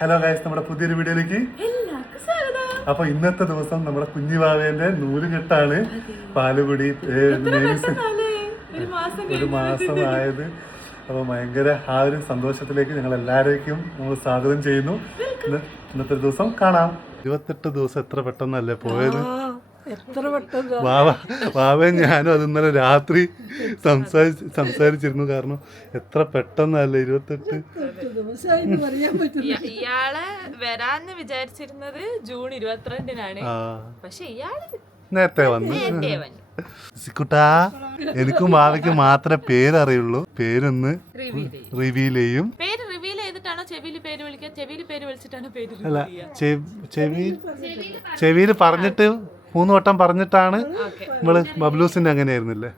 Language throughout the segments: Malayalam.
ഹലോ ഗൈസ്, നമ്മുടെ പുതിയൊരു വീഡിയോയിലേക്ക് അപ്പൊ ഇന്നത്തെ ദിവസം നമ്മുടെ കുഞ്ഞുവാവേന്റെ നൂലുകെട്ടാണ്. പാലുകുടി ഒരു മാസമായത്. അപ്പൊ ഭയങ്കര ആ ഒരു സന്തോഷത്തിലേക്ക് ഞങ്ങൾ എല്ലാവരേക്കും നമ്മൾ സ്വാഗതം ചെയ്യുന്നു. ഇന്നത്തെ ദിവസം കാണാം. 28 ദിവസം എത്ര പെട്ടെന്നല്ലേ പോയത്. വാവേ ഞാനും അത് ഇന്നലെ രാത്രി സംസാരിച്ചിരുന്നു. കാരണം എത്ര പെട്ടെന്നല്ലേ 28 ഇയാള് വരാന്ന് വിചാരിച്ചിരുന്നത് ജൂൺ 22-നാണ്. പക്ഷെ ഇയാള് നേരത്തെ വന്നു. സിക്കുട്ടാ, എനിക്കും വാവയ്ക്കും മാത്രമേ പേരറിയുള്ളൂ. പേരൊന്ന് റിവീൽ ചെയ്യും. പേര് റിവീൽ ചെയ്തിട്ടാണോ ചെവിയിൽ പേര് വിളിക്കുക? ചെവിയിൽ പേര് വിളിച്ചിട്ടാണോ പേര്? അല്ല, ചെവിയിൽ പറഞ്ഞിട്ട് 3 വട്ടം പറഞ്ഞിട്ടാണ്. നമ്മള് ബബ്ലൂസിന്റെ അങ്ങനെയായിരുന്നില്ലേ?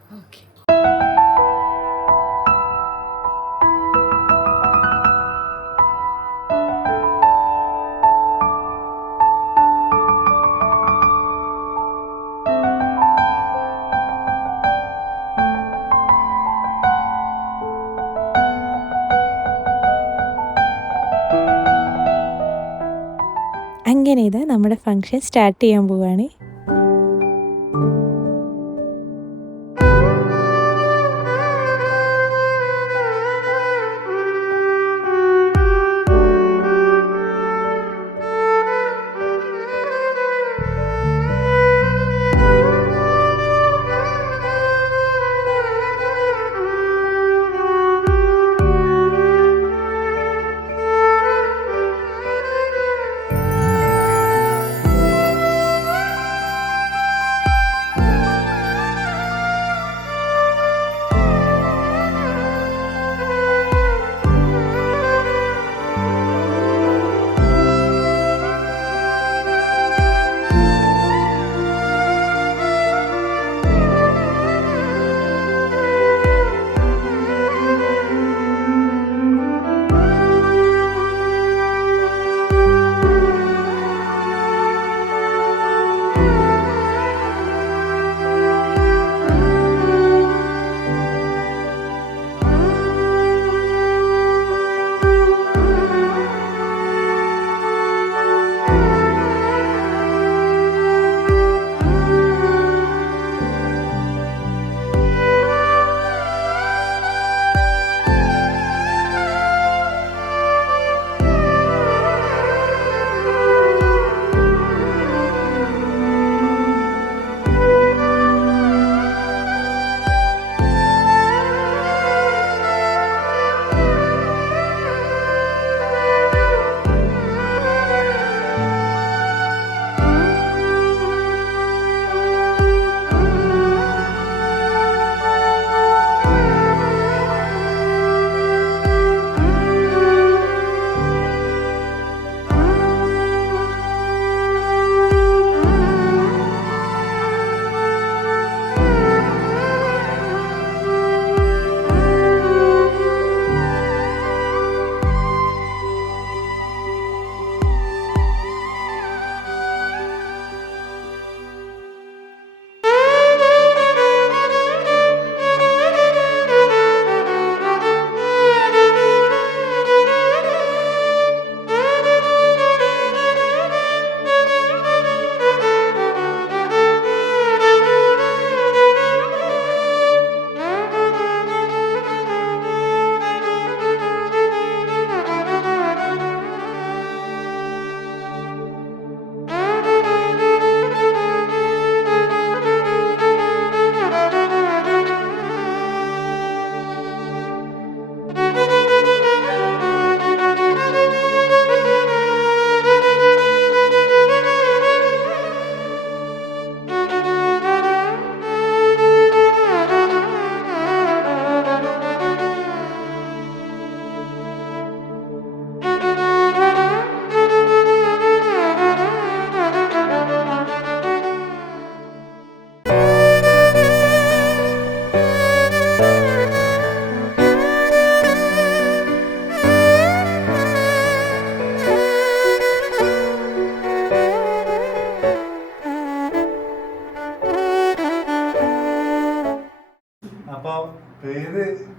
അങ്ങനെ ഇതാ നമ്മുടെ ഫംഗ്ഷൻ സ്റ്റാർട്ട് ചെയ്യാൻ പോവുകയാണ്.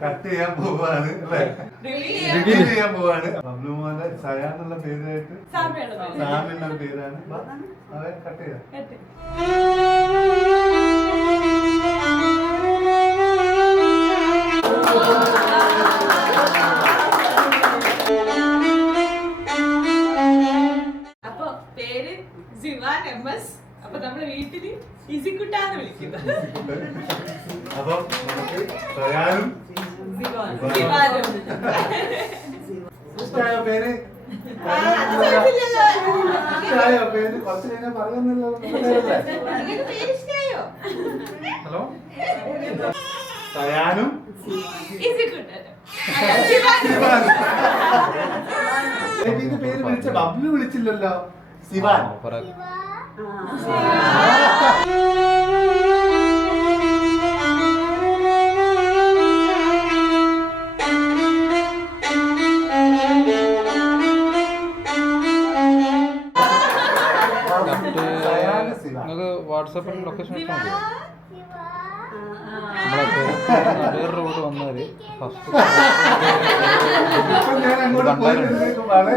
കട്ട് ചെയ്യാൻ പോവാണ് അല്ലേ? റിവീൽ ചെയ്യാൻ പോവാണ്. ബബ്ലു മോന്റെ സയാന്നുള്ള പേരായിട്ട് സാമിനുള്ള പേരാണ്. അതെ, കട്ട് ചെയ്യാം. അപ്പൊ പേര് സിവാൻ MS. അപ്പൊ നമ്മുടെ വീട്ടില് ഇസിക്കുട്ടാന്ന് വിളിക്കുന്നത്. അപ്പൊ നമുക്ക് സയാനും സിവാനും. ഇഷ്ടായോ പേര്? ഇഷ്ടായോ പേര്? കുറച്ച് കഴിഞ്ഞാൽ പറയുന്നല്ലോ. ഹലോ, സയാനും ബേബിന്റെ പേര് വിളിച്ച ബബ്ലു വിളിച്ചില്ലല്ലോ. സിവാൻ. നിങ്ങൾക്ക് വാട്സാപ്പിൽ ലൊക്കേഷൻ ഇട്ടാൽ മതി. വേറെ റോഡ് വന്നാൽ ഫസ്റ്റ് ഞാൻ അങ്ങോട്ട് പോയിട്ട് വളരെ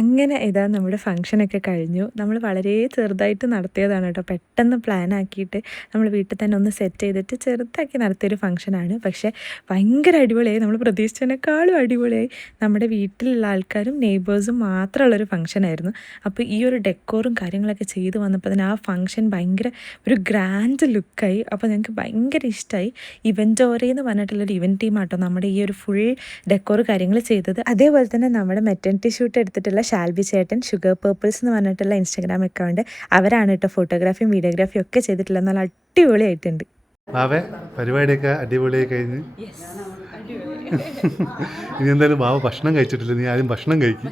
അങ്ങനെ ഇതാ നമ്മുടെ ഫംഗ്ഷനൊക്കെ കഴിഞ്ഞു. നമ്മൾ വളരെ ചെറുതായിട്ട് നടത്തിയതാണ് കേട്ടോ. പെട്ടെന്ന് പ്ലാൻ ആക്കിയിട്ട് നമ്മൾ വീട്ടിൽ തന്നെ ഒന്ന് സെറ്റ് ചെയ്തിട്ട് ചെറുതാക്കി നടത്തിയൊരു ഫംഗ്ഷനാണ്. പക്ഷേ ഭയങ്കര അടിപൊളിയായി. നമ്മൾ പ്രതീക്ഷിച്ചതിനേക്കാളും അടിപൊളിയായി. നമ്മുടെ വീട്ടിലുള്ള ആൾക്കാരും നെയ്ബേഴ്സും മാത്രമുള്ളൊരു ഫംഗ്ഷനായിരുന്നു. അപ്പോൾ ഈ ഒരു ഡെക്കോറും കാര്യങ്ങളൊക്കെ ചെയ്ത് വന്നപ്പോൾ തന്നെ ആ ഫംഗ്ഷൻ ഭയങ്കര ഒരു ഗ്രാൻഡ് ലുക്കായി. അപ്പോൾ ഞങ്ങൾക്ക് ഭയങ്കര ഇഷ്ടമായി. ഇവൻറ്റോറെ എന്ന് പറഞ്ഞിട്ടുള്ളൊരു ഇവൻറ്റ് ടീമാട്ടോ നമ്മുടെ ഈ ഒരു ഫുൾ ഡെക്കോർ കാര്യങ്ങൾ ചെയ്തത്. അതേപോലെ തന്നെ നമ്മുടെ മെറ്റർണിറ്റി ഷൂട്ട് എടുത്തിട്ടുള്ള ഷാൽബി ചേട്ടൻ ഷുഗർ പേർപ്പിൾസ് എന്ന് പറഞ്ഞിട്ടുള്ള ഇൻസ്റ്റാഗ്രാം അക്കൗണ്ട്, അവരാണ് കേട്ടോ ഫോട്ടോഗ്രാഫിയും വീഡിയോഗ്രാഫിയും ഒക്കെ ചെയ്തിട്ടുള്ളത്. നല്ല അടിപൊളിയായിട്ടുണ്ട്. ബാവേ, പരിപാടിയൊക്കെ അടിപൊളിയായി കഴിഞ്ഞ് ഇനി എന്തായാലും ബാവ ഭക്ഷണം കഴിച്ചിട്ടില്ല. നീ ആദ്യം ഭക്ഷണം കഴിക്കും.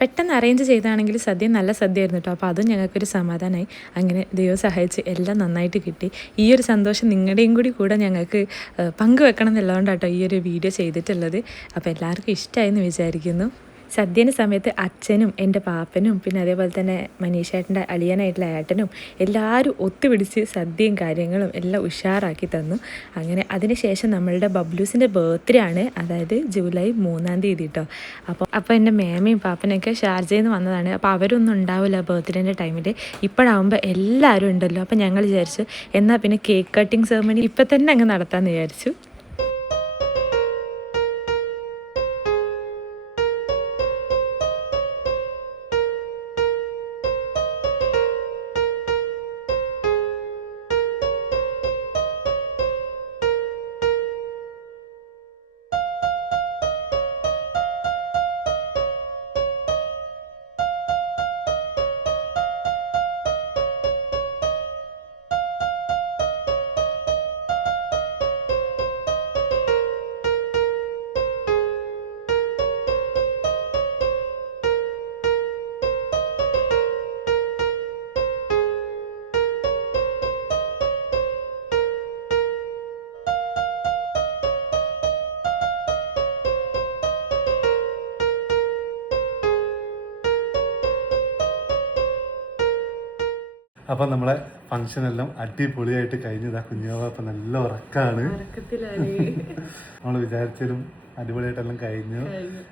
പെട്ടെന്ന് അറേഞ്ച് ചെയ്താണെങ്കിൽ സദ്യ നല്ല സദ്യയായിരുന്നു കേട്ടോ. അപ്പോൾ അതും ഞങ്ങൾക്കൊരു സമാധാനമായി. അങ്ങനെ ദൈവം സഹായിച്ച് എല്ലാം നന്നായിട്ട് കിട്ടി. ഈ ഒരു സന്തോഷം നിങ്ങളുടെയും കൂടെ ഞങ്ങൾക്ക് പങ്കുവെക്കണം എന്നുള്ളതുകൊണ്ടാട്ടോ ഈ ഒരു വീഡിയോ ചെയ്തിട്ടുള്ളത്. അപ്പോൾ എല്ലാവർക്കും ഇഷ്ടമായെന്ന് വിചാരിക്കുന്നു. സദ്യൻ്റെ സമയത്ത് അച്ഛനും എൻ്റെ പാപ്പനും പിന്നെ അതേപോലെ തന്നെ മനീഷേട്ടൻ്റെ അളിയനായിട്ടുള്ള ഏട്ടനും എല്ലാവരും ഒത്തുപിടിച്ച് സദ്യയും കാര്യങ്ങളും എല്ലാം ഉഷാറാക്കി തന്നു. അങ്ങനെ അതിനുശേഷം നമ്മളുടെ ബബ്ലൂസിൻ്റെ ബർത്ത്ഡേ ആണ്, അതായത് ജൂലൈ 3-ാം തീയതി കേട്ടോ. അപ്പോൾ എൻ്റെ മേമയും പാപ്പനൊക്കെ ഷാർജയിൽ നിന്ന് വന്നതാണ്. അപ്പോൾ അവരൊന്നും ഉണ്ടാവില്ല ബർത്ത്ഡേൻ്റെ ടൈമിൽ. ഇപ്പോഴാകുമ്പോൾ എല്ലാവരും ഉണ്ടല്ലോ. അപ്പോൾ ഞങ്ങൾ വിചാരിച്ചു എന്നാൽ പിന്നെ കേക്ക് കട്ടിങ് സെറമണി ഇപ്പം തന്നെ അങ്ങ് നടത്താമെന്ന് വിചാരിച്ചു. അപ്പം നമ്മളെ ഫംഗ്ഷനെല്ലാം അടിപൊളിയായിട്ട് കഴിഞ്ഞതാ. കുഞ്ഞാവ അപ്പം നല്ല ഉറക്കാണ്. നമ്മൾ വിചാരിച്ചാലും അടിപൊളിയായിട്ടെല്ലാം കഴിഞ്ഞു.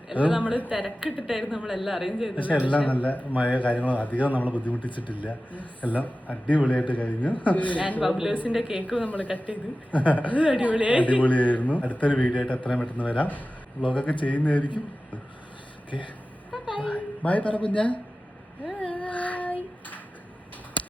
എല്ലാം നമ്മള് തിരക്കിട്ടിട്ടായിരുന്നു നമ്മളെല്ലാം അറേഞ്ച് ചെയ്തത്. പക്ഷെ എല്ലാം നല്ല മഴ കാര്യങ്ങളും അധികം നമ്മൾ ബുദ്ധിമുട്ടിച്ചിട്ടില്ല. എല്ലാം അടിപൊളിയായിട്ട് കഴിഞ്ഞു. ഞാൻ ബബ്ലേഴ്സിന്റെ കേക്ക് നമ്മൾ കട്ട് ചെയ്തു. അത് അടിപൊളിയായി. അടിപൊളിയായിരുന്നു. അടുത്തൊരു വീഡിയോ ആയിട്ട് എത്രയും പെട്ടെന്ന് വരാം. വ്ളോഗൊക്കെ ചെയ്യുന്നതായിരിക്കും. ഓക്കെ, ബൈ പറ കുഞ്ഞാ. Bye.